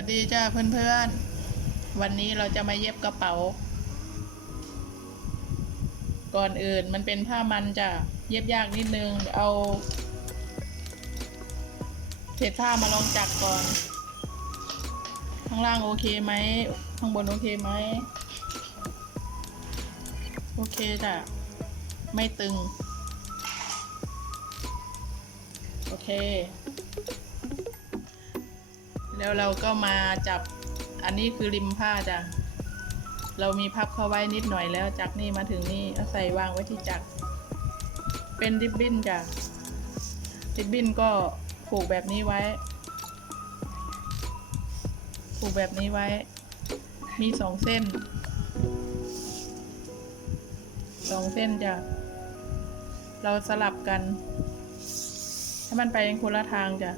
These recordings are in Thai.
วัสดีจ้าเพื่อนๆ วันนี้เราจะมาเย็บกระเป๋า ก่อนอื่นมันเป็นผ้ามันจ้ะเย็บยากนิดนึงเดี๋ยวเอาเศษผ้ามาลองจักก่อน ข้างล่างโอเคไหม ข้างบนโอเคไหม โอเคจ้ะ ไม่ตึง โอเค แล้วเราก็มาจับอันนี้คือริมผ้าจ้ะเรามีพับเข้าไว้นิดหน่อยแล้วจากนี่มาถึงนี่เอาใส่วางไว้ที่จักรเป็นริบบิ้นจ้ะริบบิ้นก็ผูกแบบนี้ไว้ ผูกแบบนี้ไว้ มีสองเส้นสองเส้นจ้ะเราสลับกัน ให้มันไปคนละทางจ้ะ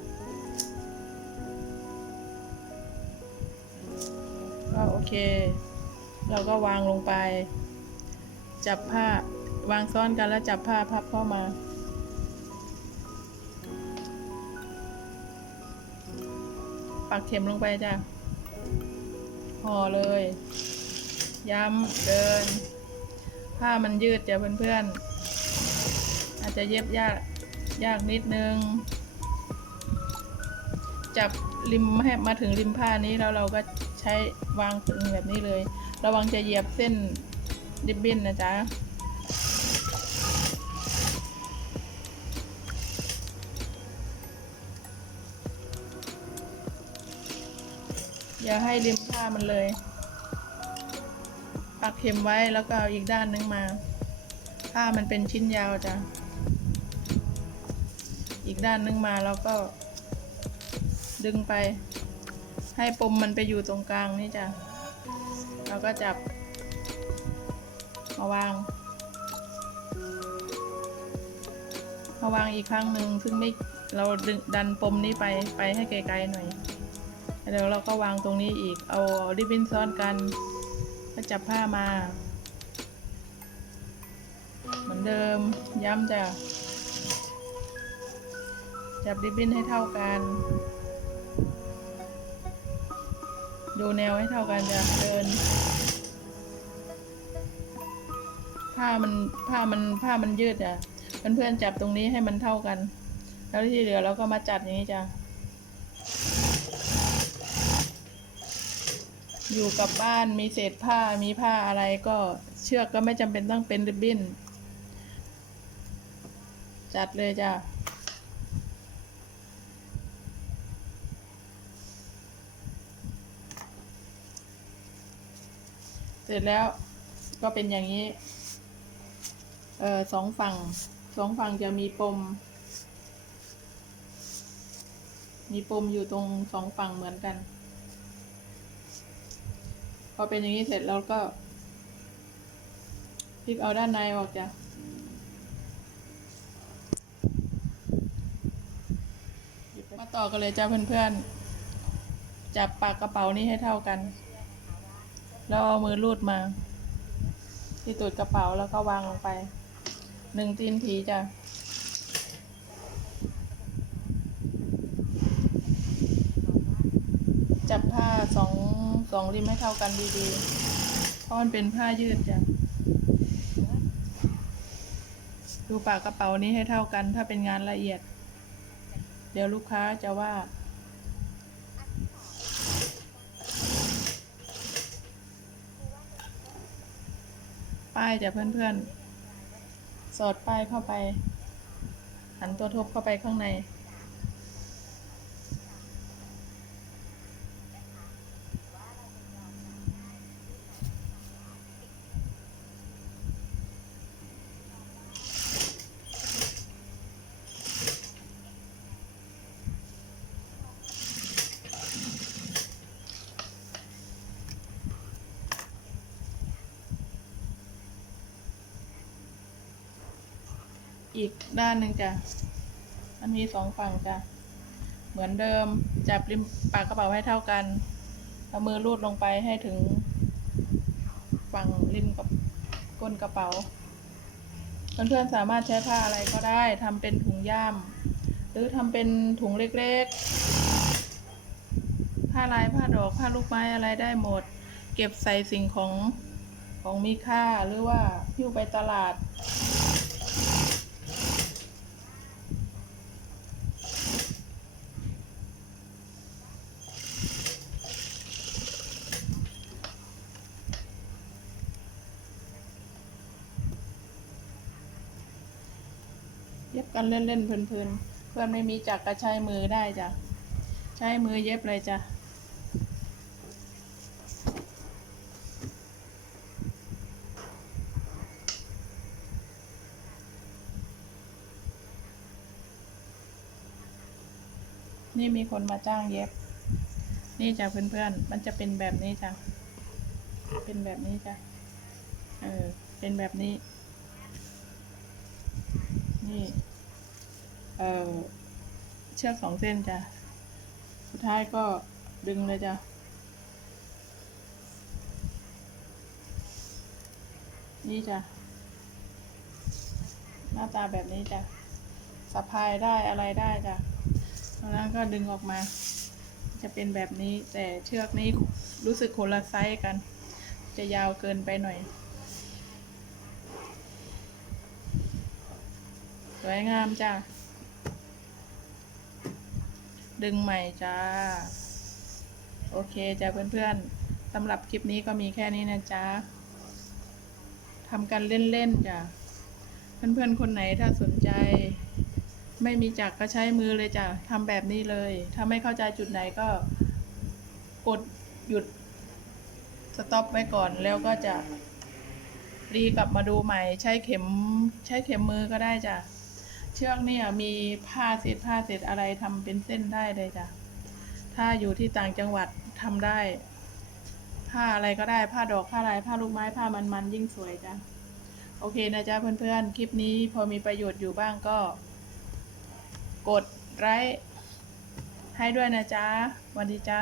ก็โอเค เราก็วางลงไป จับผ้าวางซ้อนกันแล้วจับผ้าพับเข้ามาปักเข็มลงไปจ้ะห่อเลย ย้ำเดิน ผ้ามันยืดจ้ะเพื่อนๆ อาจจะเย็บยากยากนิดนึง จับริมให้มาถึงริมผ้านี้แล้วเราก็ ใช้วางตึงแบบนี้เลย ระวังจะเหยียบเส้นริบบินนะจ๊ะอย่าให้ริมผ้ามันเลย ปักเข็มไว้แล้วก็เอาอีกด้านนึงมา ผ้ามันเป็นชิ้นยาวจ้ะ อีกด้านนึงมาแล้วก็ดึงไป ให้ปมมันไปอยู่ตรงกลางนี่จ้ะเราก็จับมาวางมาวางอีกครั้งหนึ่งซึ่งไม่เราดึงดันปมนี้ไปไปให้ไกลๆหน่อยแล้วเราก็วางตรงนี้อีกเอาริบบิ้นซ้อนกันก็จับผ้ามา เหมือนเดิมย้ำจ้ะจับริบบิ้นให้เท่ากัน ดูแนวให้เท่ากันจะเดิน ผ้ามันผ้ามันผ้ามันยืดอะเพื่อนๆจับตรงนี้ให้มันเท่ากัน แล้วที่เหลือเราก็มาจัดอย่างนี้จ้ะอยู่กับบ้านมีเศษผ้ามีผ้าอะไรก็เชือกก็ไม่จำเป็นต้องเป็นริบบิ้น จัดเลยจ้ะ ร็จแล้วก็เป็นอย่างนี้ เออสองฝั่งสองฝั่งจะมีปม มีปมอยู่ตรงสองฝั่งเหมือนกัน พอเป็นอย่างนี้เสร็จเราก็พลิกเอาด้านในออกจ้ะมาต่อกันเลยจ้าเพื่อนๆ จับปากกระเป๋านี้ให้เท่ากัน แล้วเอามือลูดมา ที่ตูดกระเป๋าแล้วก็วางลงไป หนึ่งตีนผีจ้ะจับผ้าสองสองริมให้เท่ากันดีๆ เพราะมันเป็นผ้ายืดจ้ะ ดูปากกระเป๋านี้ให้เท่ากัน ถ้าเป็นงานละเอียด เดี๋ยวลูกค้าจะว่า ป้ายจ้ะเพื่อนๆ สอดป้ายเข้าไป หันตัวทบเข้าไปข้างใน อีกด้านหนึ่งจ้ะ มันมีสองฝั่งจ้ะ เหมือนเดิม จับริมปากกระเป๋าให้เท่ากัน เอามือลูดลงไปให้ถึง ฝั่งริมกับก้นกระเป๋า เพื่อนๆสามารถใช้ผ้าอะไรก็ได้ทำเป็นถุงย่าม หรือทำเป็นถุงเล็กๆ ผ้าลายผ้าดอกผ้าลูกไม้อะไรได้หมด เก็บใส่สิ่งของของมีค่าหรือว่าหิ้วไปตลาด กันเล่นๆเพลินๆเพื่อนไม่มีจักรก็ใช้มือได้จ้ะใช้มือเย็บเลยจ้ะนี่มีคนมาจ้างเย็บ นี่จ้ะเพื่อนๆ มันจะเป็นแบบนี้จ้ะ เป็นแบบนี้จ้ะ เออ เป็นแบบนี้ นี่ เชือกสองเส้นจ้ะ สุดท้ายก็ดึงเลยจ้ะ นี่จ้ะ หน้าตาแบบนี้จ้ะสะพายได้อะไรได้จ้ะแล้วก็ดึงออกมา จะเป็นแบบนี้แต่เชือกนี้รู้สึกคนละไซส์กัน จะยาวเกินไปหน่อย สวยงามจ้ะ ดึงใหม่จ้า โอเคจ้ะเพื่อนๆสำหรับคลิปนี้ก็มีแค่นี้นะจ๊ะทำกันเล่นๆจ้ะเพื่อนๆคนไหนถ้าสนใจ ไม่มีจักรก็ใช้มือเลยจ้ะทำแบบนี้เลย ถ้าไม่เข้าใจจุดไหนก็กดหยุดสต็อปไว้ก่อนแล้วก็จะรีกลับมาดูใหม่ ใช้เข็มใช้เข็มมือก็ได้จ้ะ ชือกเนี่ยมีผ้าเศษผ้าเศษอะไรทำเป็นเส้นได้เลยจ้ะ ถ้าอยู่ที่ต่างจังหวัดทำได้ ผ้าอะไรก็ได้ผ้าดอกผ้าลายผ้าลูกไม้ผ้ามันๆยิ่งสวยจ้ะ โอเคนะจ๊ะเพื่อนๆ คลิปนี้พอมีประโยชน์อยู่บ้างก็ กดไลค์ให้ด้วยนะจ๊ะวัสดีจ้า